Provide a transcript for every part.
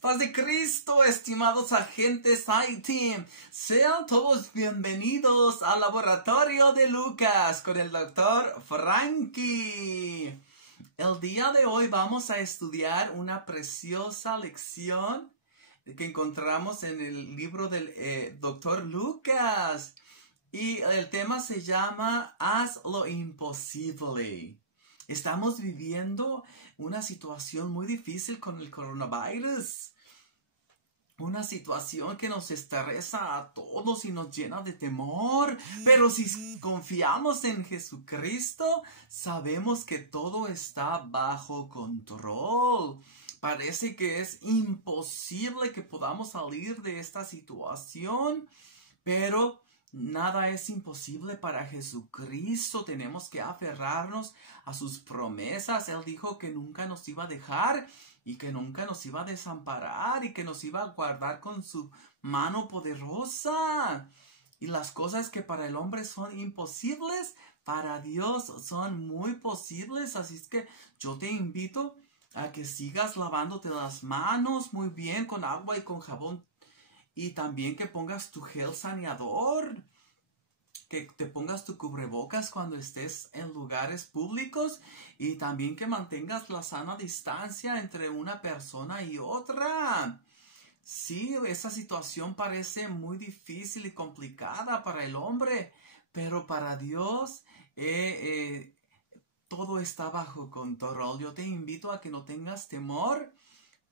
Paz de Cristo, estimados agentes I-Team. Sean todos bienvenidos al laboratorio de Lucas con el doctor Frankie. El día de hoy vamos a estudiar una preciosa lección que encontramos en el libro del doctor Lucas. Y el tema se llama Haz lo imposible. Estamos viviendo una situación muy difícil con el coronavirus. Una situación que nos estresa a todos y nos llena de temor. Pero si confiamos en Jesucristo, sabemos que todo está bajo control. Parece que es imposible que podamos salir de esta situación, pero nada es imposible para Jesucristo. Tenemos que aferrarnos a sus promesas. Él dijo que nunca nos iba a dejar y que nunca nos iba a desamparar y que nos iba a guardar con su mano poderosa. Y las cosas que para el hombre son imposibles, para Dios son muy posibles. Así es que yo te invito a que sigas lavándote las manos muy bien con agua y con jabón. Y también que pongas tu gel saneador, que te pongas tu cubrebocas cuando estés en lugares públicos y también que mantengas la sana distancia entre una persona y otra. Sí, esa situación parece muy difícil y complicada para el hombre, pero para Dios todo está bajo control. Yo te invito a que no tengas temor,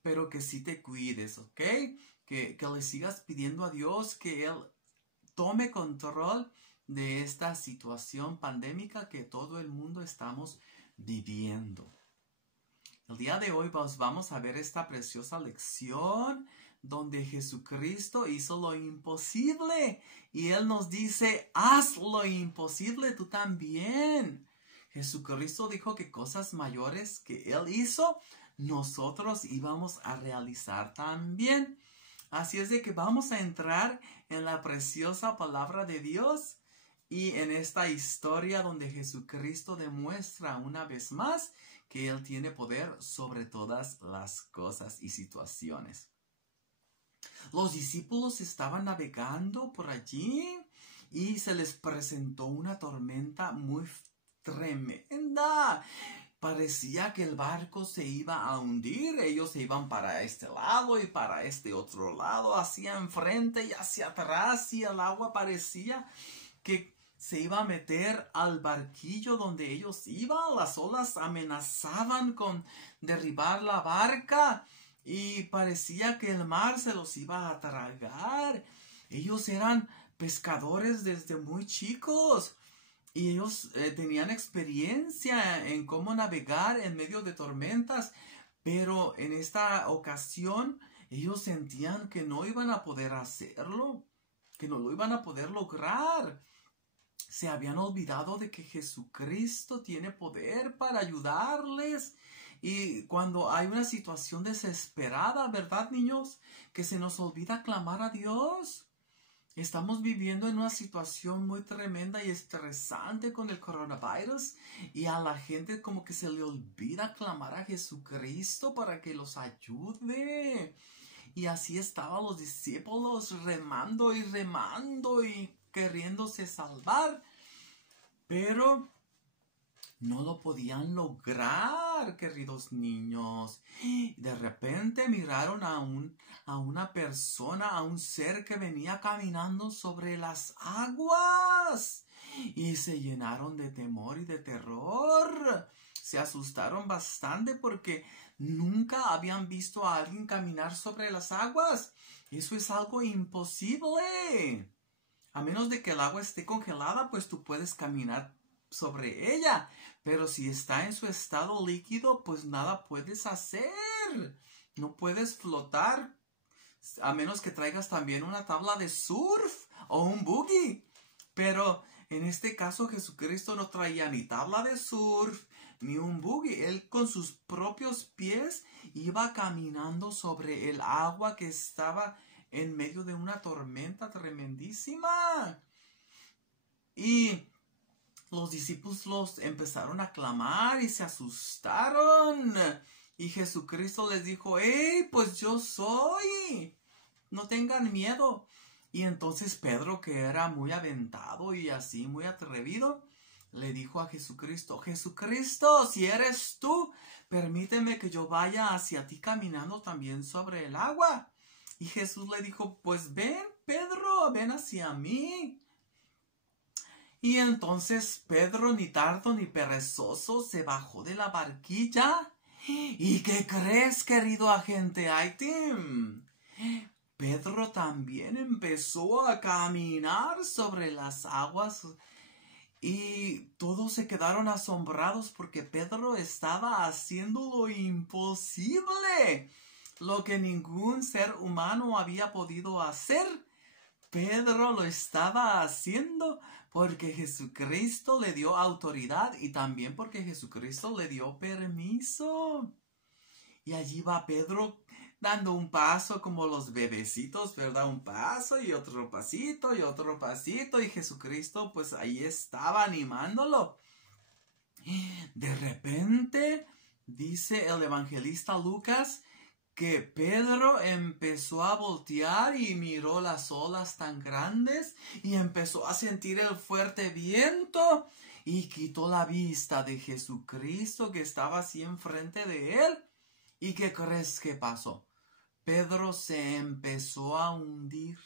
pero que sí te cuides, ¿ok? Que le sigas pidiendo a Dios que Él tome control de esta situación pandémica que todo el mundo estamos viviendo. El día de hoy vamos a ver esta preciosa lección donde Jesucristo hizo lo imposible y Él nos dice, haz lo imposible tú también. Jesucristo dijo que cosas mayores que Él hizo, nosotros íbamos a realizar también. Así es de que vamos a entrar en la preciosa palabra de Dios y en esta historia donde Jesucristo demuestra una vez más que Él tiene poder sobre todas las cosas y situaciones. Los discípulos estaban navegando por allí y se les presentó una tormenta muy tremenda. Parecía que el barco se iba a hundir. Ellos se iban para este lado y para este otro lado, hacia enfrente y hacia atrás, y el agua parecía que se iba a meter al barquillo donde ellos iban. Las olas amenazaban con derribar la barca y parecía que el mar se los iba a tragar. Ellos eran pescadores desde muy chicos. Y ellos tenían experiencia en cómo navegar en medio de tormentas, pero en esta ocasión ellos sentían que no iban a poder hacerlo, que no lo iban a poder lograr. Se habían olvidado de que Jesucristo tiene poder para ayudarles. Y cuando hay una situación desesperada, ¿verdad, niños? Que se nos olvida clamar a Dios. Estamos viviendo en una situación muy tremenda y estresante con el coronavirus y a la gente como que se le olvida clamar a Jesucristo para que los ayude. Y así estaban los discípulos remando y queriéndose salvar, pero no lo podían lograr, queridos niños. De repente miraron a una persona, a un ser que venía caminando sobre las aguas. Y se llenaron de temor y de terror. Se asustaron bastante porque nunca habían visto a alguien caminar sobre las aguas. Eso es algo imposible. A menos de que el agua esté congelada, pues tú puedes caminar sobre ella, pero si está en su estado líquido, pues nada puedes hacer. No puedes flotar, a menos que traigas también una tabla de surf o un buggy. Pero en este caso Jesucristo no traía ni tabla de surf ni un buggy. Él con sus propios pies iba caminando sobre el agua que estaba en medio de una tormenta tremendísima. Y los discípulos empezaron a clamar y se asustaron. Y Jesucristo les dijo, ¡hey, pues yo soy! No tengan miedo. Y entonces Pedro, que era muy aventado y así muy atrevido, le dijo a Jesucristo, Jesucristo, si eres tú, permíteme que yo vaya hacia ti caminando también sobre el agua. Y Jesús le dijo, pues ven, Pedro, ven hacia mí. Y entonces Pedro, ni tardo ni perezoso, se bajó de la barquilla. ¿Y qué crees, querido agente Aitim? Pedro también empezó a caminar sobre las aguas y todos se quedaron asombrados porque Pedro estaba haciendo lo imposible, lo que ningún ser humano había podido hacer. Pedro lo estaba haciendo porque Jesucristo le dio autoridad y también porque Jesucristo le dio permiso. Y allí va Pedro dando un paso como los bebecitos, ¿verdad? Un paso y otro pasito y otro pasito. Y Jesucristo pues ahí estaba animándolo. De repente dice el evangelista Lucas que Pedro empezó a voltear y miró las olas tan grandes y empezó a sentir el fuerte viento y quitó la vista de Jesucristo que estaba así enfrente de él. ¿Y qué crees que pasó? Pedro se empezó a hundir.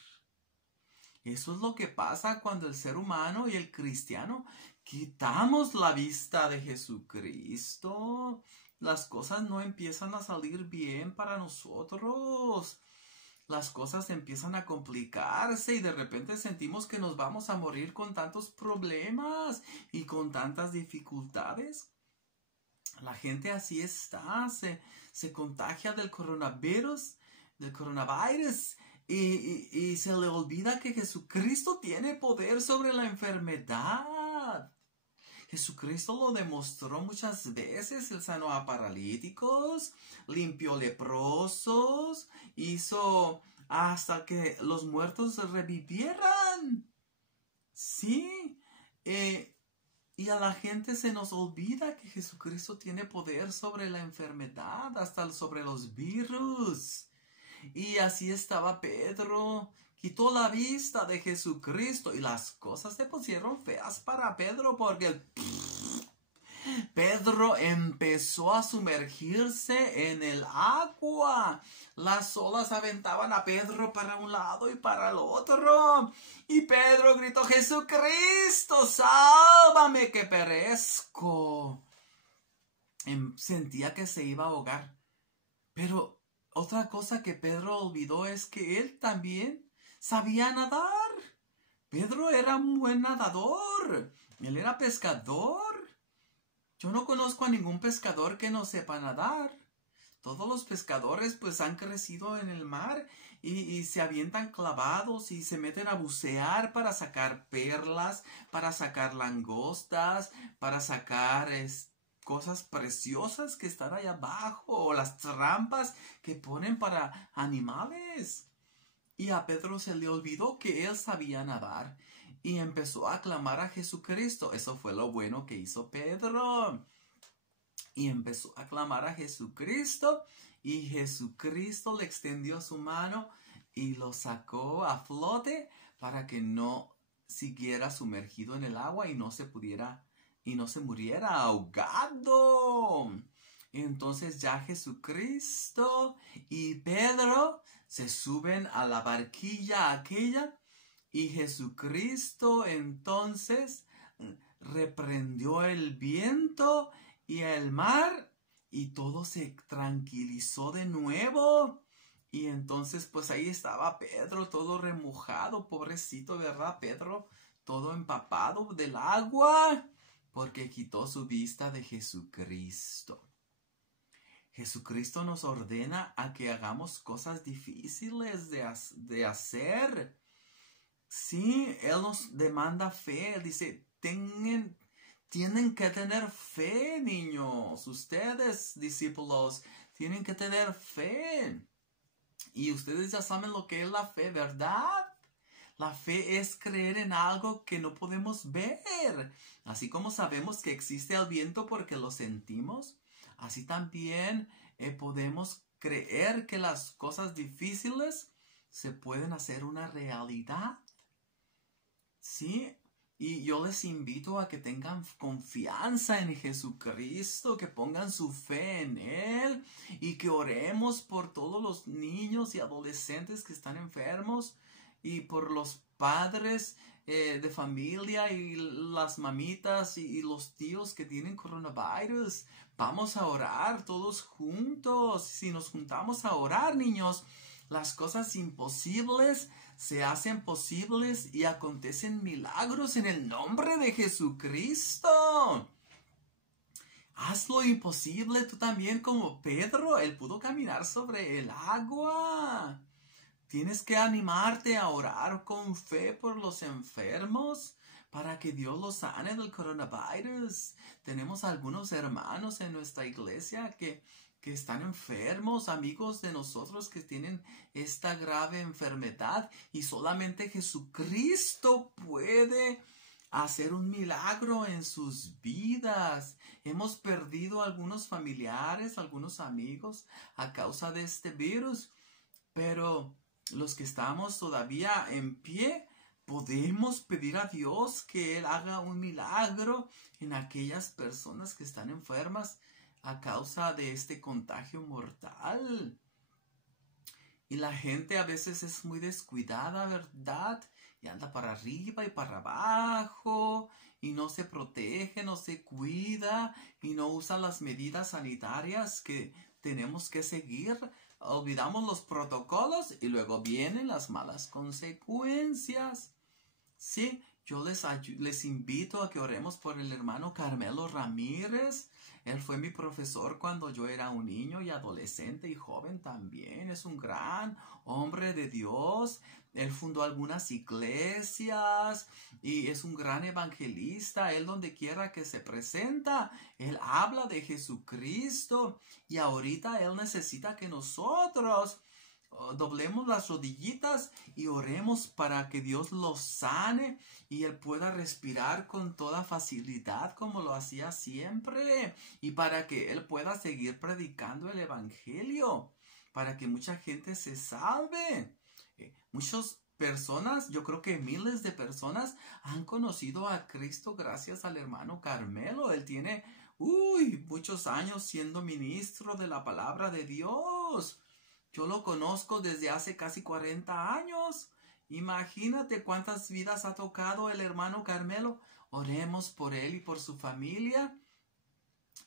Eso es lo que pasa cuando el ser humano y el cristiano quitamos la vista de Jesucristo. Las cosas no empiezan a salir bien para nosotros. Las cosas empiezan a complicarse y de repente sentimos que nos vamos a morir con tantos problemas y con tantas dificultades. La gente así está, se contagia del coronavirus y se le olvida que Jesucristo tiene poder sobre la enfermedad. Jesucristo lo demostró muchas veces. Él sanó a paralíticos, limpió leprosos, hizo hasta que los muertos revivieran. Sí, y a la gente se nos olvida que Jesucristo tiene poder sobre la enfermedad, hasta sobre los virus. Y así estaba Pedro. Quitó la vista de Jesucristo y las cosas se pusieron feas para Pedro porque Pedro empezó a sumergirse en el agua. Las olas aventaban a Pedro para un lado y para el otro. Y Pedro gritó, Jesucristo, sálvame que perezco. Sentía que se iba a ahogar. Pero otra cosa que Pedro olvidó es que él también sabía nadar. Pedro era un buen nadador. Él era pescador. Yo no conozco a ningún pescador que no sepa nadar. Todos los pescadores pues han crecido en el mar y se avientan clavados y se meten a bucear para sacar perlas, para sacar langostas, para sacar cosas preciosas que están allá abajo, o las trampas que ponen para animales. Y a Pedro se le olvidó que él sabía nadar y empezó a clamar a Jesucristo. Eso fue lo bueno que hizo Pedro. Y empezó a clamar a Jesucristo y Jesucristo le extendió su mano y lo sacó a flote para que no siguiera sumergido en el agua y no se muriera ahogado. Entonces ya Jesucristo y Pedro se suben a la barquilla aquella y Jesucristo entonces reprendió el viento y el mar y todo se tranquilizó de nuevo. Y entonces pues ahí estaba Pedro todo remojado, pobrecito, ¿verdad? Pedro todo empapado del agua porque quitó su vista de Jesucristo. Jesucristo nos ordena a que hagamos cosas difíciles de hacer. Sí, Él nos demanda fe. Él dice, tienen que tener fe, niños. Ustedes, discípulos, tienen que tener fe. Y ustedes ya saben lo que es la fe, ¿verdad? La fe es creer en algo que no podemos ver. Así como sabemos que existe el viento porque lo sentimos, así también podemos creer que las cosas difíciles se pueden hacer una realidad. ¿Sí? Y yo les invito a que tengan confianza en Jesucristo, que pongan su fe en Él y que oremos por todos los niños y adolescentes que están enfermos y por los padres de familia y las mamitas y los tíos que tienen coronavirus. Vamos a orar todos juntos. Si nos juntamos a orar, niños, las cosas imposibles se hacen posibles y acontecen milagros en el nombre de Jesucristo. Haz lo imposible tú también como Pedro. Él pudo caminar sobre el agua. Tienes que animarte a orar con fe por los enfermos para que Dios los sane del coronavirus. Tenemos algunos hermanos en nuestra iglesia que están enfermos, amigos de nosotros que tienen esta grave enfermedad y solamente Jesucristo puede hacer un milagro en sus vidas. Hemos perdido algunos familiares, algunos amigos a causa de este virus, pero los que estamos todavía en pie, podemos pedir a Dios que Él haga un milagro en aquellas personas que están enfermas a causa de este contagio mortal. Y la gente a veces es muy descuidada, ¿verdad? Y anda para arriba y para abajo y no se protege, no se cuida y no usa las medidas sanitarias que tenemos que seguir. Olvidamos los protocolos y luego vienen las malas consecuencias. Sí, yo les invito a que oremos por el hermano Carmelo Ramírez. Él fue mi profesor cuando yo era un niño y adolescente y joven también. Es un gran hombre de Dios. Él fundó algunas iglesias y es un gran evangelista. Él donde quiera que se presenta, él habla de Jesucristo. Y ahorita él necesita que nosotros doblemos las rodillitas y oremos para que Dios lo sane y él pueda respirar con toda facilidad como lo hacía siempre y para que él pueda seguir predicando el evangelio, para que mucha gente se salve. Muchas personas, yo creo que miles de personas han conocido a Cristo gracias al hermano Carmelo. Él tiene muchos años siendo ministro de la palabra de Dios. Yo lo conozco desde hace casi 40 años. Imagínate cuántas vidas ha tocado el hermano Carmelo. Oremos por él y por su familia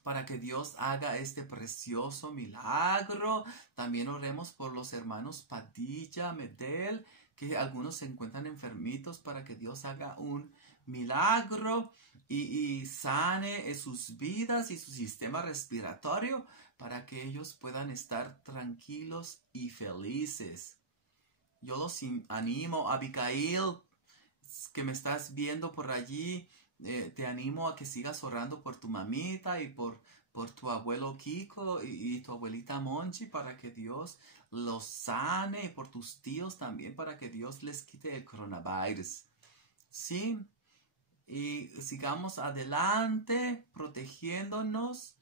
para que Dios haga este precioso milagro. También oremos por los hermanos Padilla, Medel, que algunos se encuentran enfermitos, para que Dios haga un milagro y sane sus vidas y su sistema respiratorio, para que ellos puedan estar tranquilos y felices. Yo los animo, Abigail, que me estás viendo por allí, te animo a que sigas orando por tu mamita y por tu abuelo Kiko y tu abuelita Monchi, para que Dios los sane, y por tus tíos también, para que Dios les quite el coronavirus. Sí, y sigamos adelante protegiéndonos.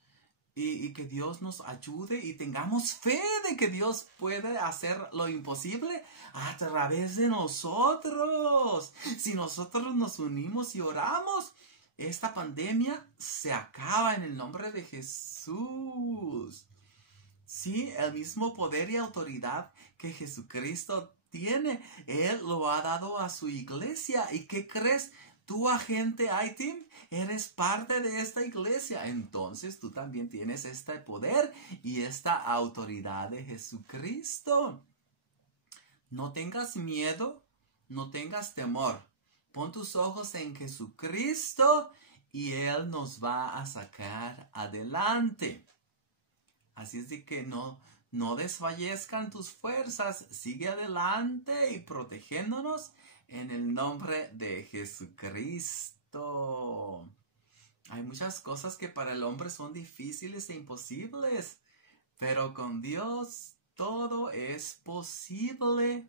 Y que Dios nos ayude y tengamos fe de que Dios puede hacer lo imposible a través de nosotros. Si nosotros nos unimos y oramos, esta pandemia se acaba en el nombre de Jesús. Sí, el mismo poder y autoridad que Jesucristo tiene, Él lo ha dado a su iglesia. ¿Y qué crees? Tú, agente I-Team, eres parte de esta iglesia. Entonces tú también tienes este poder y esta autoridad de Jesucristo. No tengas miedo, no tengas temor. Pon tus ojos en Jesucristo y Él nos va a sacar adelante. Así es de que no desfallezcan tus fuerzas. Sigue adelante y protegiéndonos en el nombre de Jesucristo. Hay muchas cosas que para el hombre son difíciles e imposibles, pero con Dios todo es posible.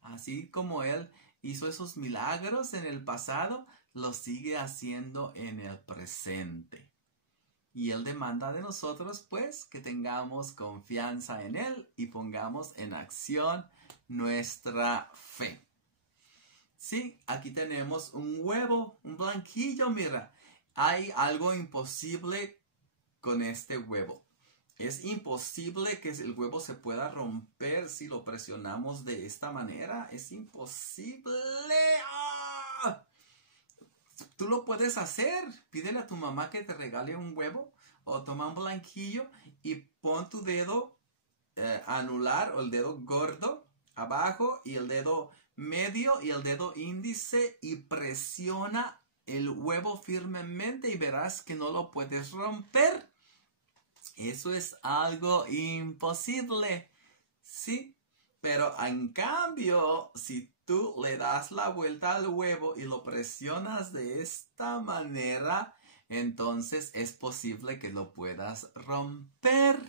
Así como Él hizo esos milagros en el pasado, lo sigue haciendo en el presente. Y Él demanda de nosotros, pues, que tengamos confianza en Él y pongamos en acción nuestra fe. Sí, aquí tenemos un huevo, un blanquillo, mira. Hay algo imposible con este huevo. Es imposible que el huevo se pueda romper si lo presionamos de esta manera. Es imposible. ¡Ah! Tú lo puedes hacer. Pídele a tu mamá que te regale un huevo o toma un blanquillo y pon tu dedo anular o el dedo gordo abajo y el dedo medio y el dedo índice y presiona el huevo firmemente y verás que no lo puedes romper. Eso es algo imposible. Sí, pero en cambio, si tú le das la vuelta al huevo y lo presionas de esta manera, entonces es posible que lo puedas romper.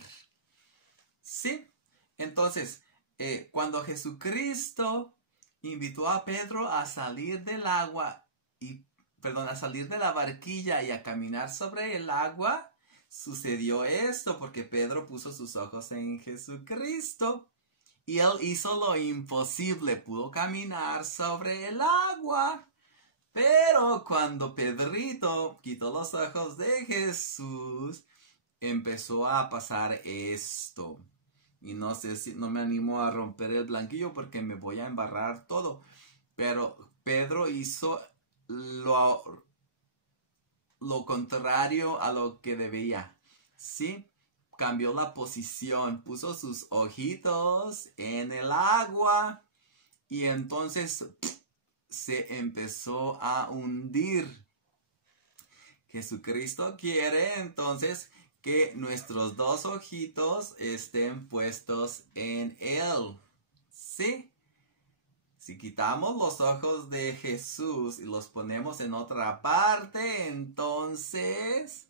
Sí, entonces, cuando Jesucristo invitó a Pedro a salir del agua a salir de la barquilla y a caminar sobre el agua, sucedió esto porque Pedro puso sus ojos en Jesucristo. Y él hizo lo imposible, pudo caminar sobre el agua. Pero cuando Pedrito quitó los ojos de Jesús, empezó a pasar esto. Y no sé si no me animo a romper el blanquillo porque me voy a embarrar todo. Pero Pedro hizo lo contrario a lo que debía. ¿Sí? Cambió la posición, puso sus ojitos en el agua y entonces se empezó a hundir. Jesucristo quiere entonces que nuestros dos ojitos estén puestos en Él. ¿Sí? Si quitamos los ojos de Jesús y los ponemos en otra parte, entonces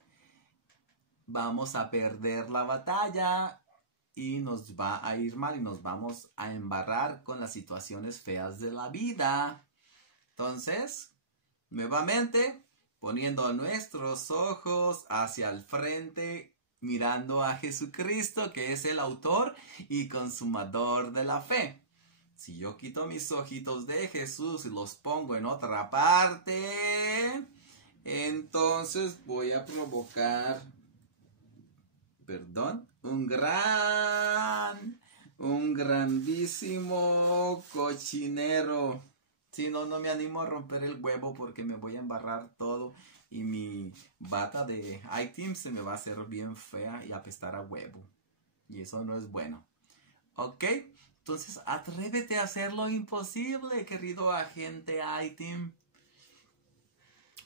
vamos a perder la batalla y nos va a ir mal y nos vamos a embarrar con las situaciones feas de la vida. Entonces, nuevamente, poniendo nuestros ojos hacia el frente, mirando a Jesucristo, que es el autor y consumador de la fe. Si yo quito mis ojitos de Jesús y los pongo en otra parte, entonces voy a provocar un grandísimo cochinero. Si no, no me animo a romper el huevo porque me voy a embarrar todo y mi bata de I-Team se me va a hacer bien fea y apestar a huevo. Y eso no es bueno. ¿Ok? Entonces, atrévete a hacer lo imposible, querido agente I-Team,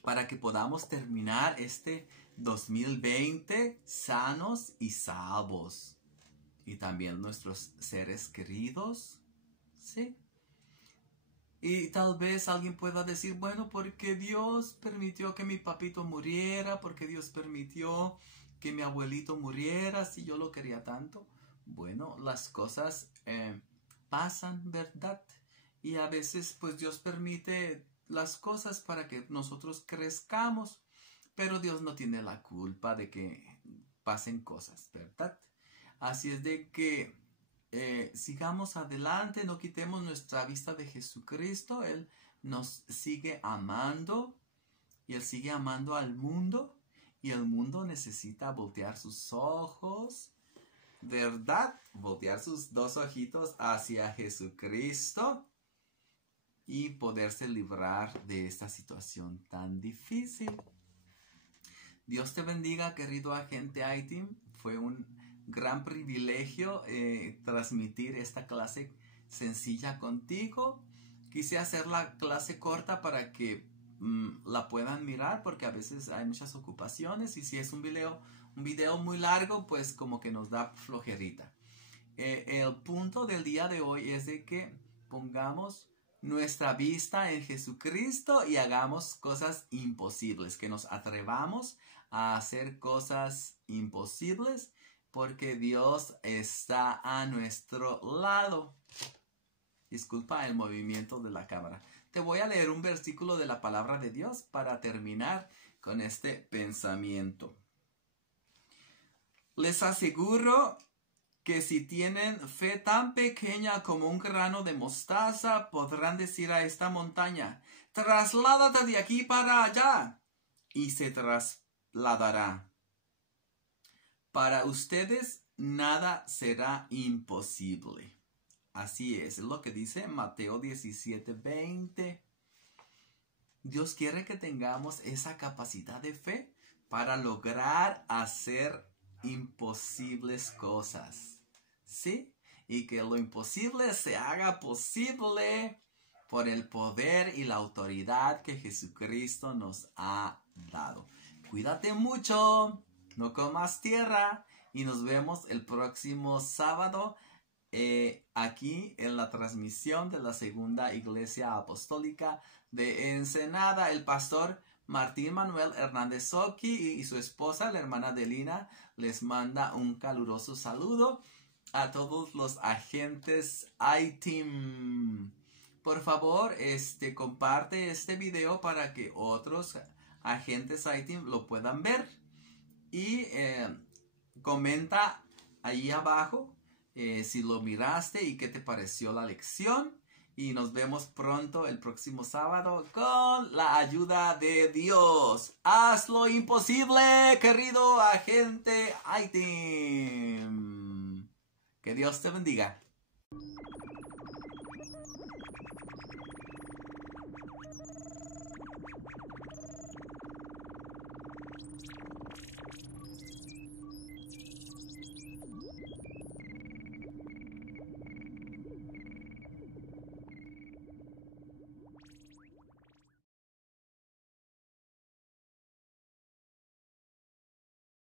para que podamos terminar este 2020 sanos y salvos. Y también nuestros seres queridos. ¿Sí? Y tal vez alguien pueda decir, bueno, porque Dios permitió que mi papito muriera, porque Dios permitió que mi abuelito muriera, si yo lo quería tanto. Bueno, las cosas pasan, ¿verdad? Y a veces pues Dios permite las cosas para que nosotros crezcamos, pero Dios no tiene la culpa de que pasen cosas, ¿verdad? Así es de que sigamos adelante, no quitemos nuestra vista de Jesucristo. Él nos sigue amando y Él sigue amando al mundo y el mundo necesita voltear sus ojos, ¿verdad? Voltear sus dos ojitos hacia Jesucristo y poderse librar de esta situación tan difícil. Dios te bendiga, querido agente I-Team. Fue un gran privilegio transmitir esta clase sencilla contigo. Quise hacer la clase corta para que la puedan mirar porque a veces hay muchas ocupaciones y si es un video muy largo pues como que nos da flojerita. El punto del día de hoy es de que pongamos nuestra vista en Jesucristo y hagamos cosas imposibles, que nos atrevamos a hacer cosas imposibles porque Dios está a nuestro lado. Disculpa el movimiento de la cámara. Te voy a leer un versículo de la palabra de Dios para terminar con este pensamiento. Les aseguro que si tienen fe tan pequeña como un grano de mostaza, podrán decir a esta montaña, trasládate de aquí para allá, y se trasladará. Para ustedes nada será imposible. Así es lo que dice Mateo 17:20. Dios quiere que tengamos esa capacidad de fe para lograr hacer imposibles cosas. ¿Sí? Y que lo imposible se haga posible por el poder y la autoridad que Jesucristo nos ha dado. Cuídate mucho, no comas tierra y nos vemos el próximo sábado aquí en la transmisión de la Segunda Iglesia Apostólica de Ensenada. El pastor Martín Manuel Hernández Soki y su esposa, la hermana Delina, les manda un caluroso saludo a todos los agentes I-Team. Por favor, comparte este video para que otros agentes I-Team lo puedan ver. Y comenta ahí abajo si lo miraste y qué te pareció la lección. Y nos vemos pronto el próximo sábado con la ayuda de Dios. Haz lo imposible, querido agente I-Team. Que Dios te bendiga.